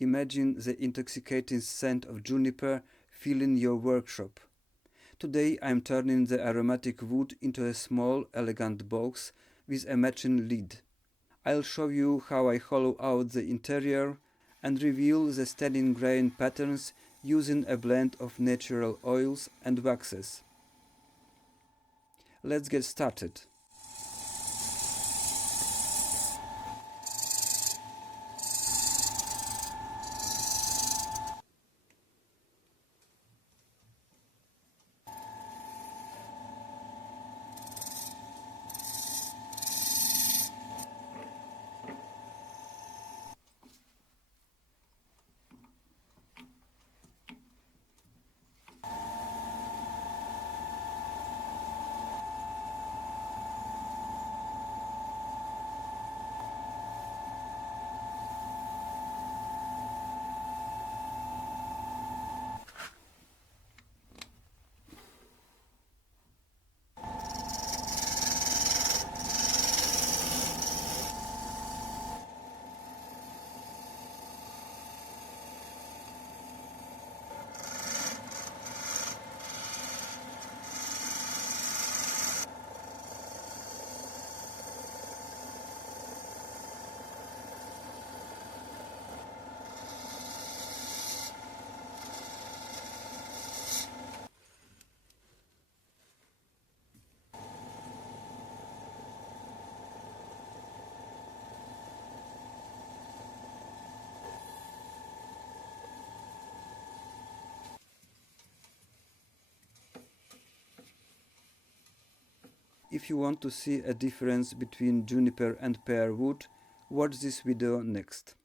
Imagine the intoxicating scent of juniper filling your workshop. Today I'm turning the aromatic wood into a small, elegant box with a matching lid. I'll show you how I hollow out the interior and reveal the stunning grain patterns using a blend of natural oils and waxes. Let's get started. If you want to see a difference between juniper and pear wood, watch this video next.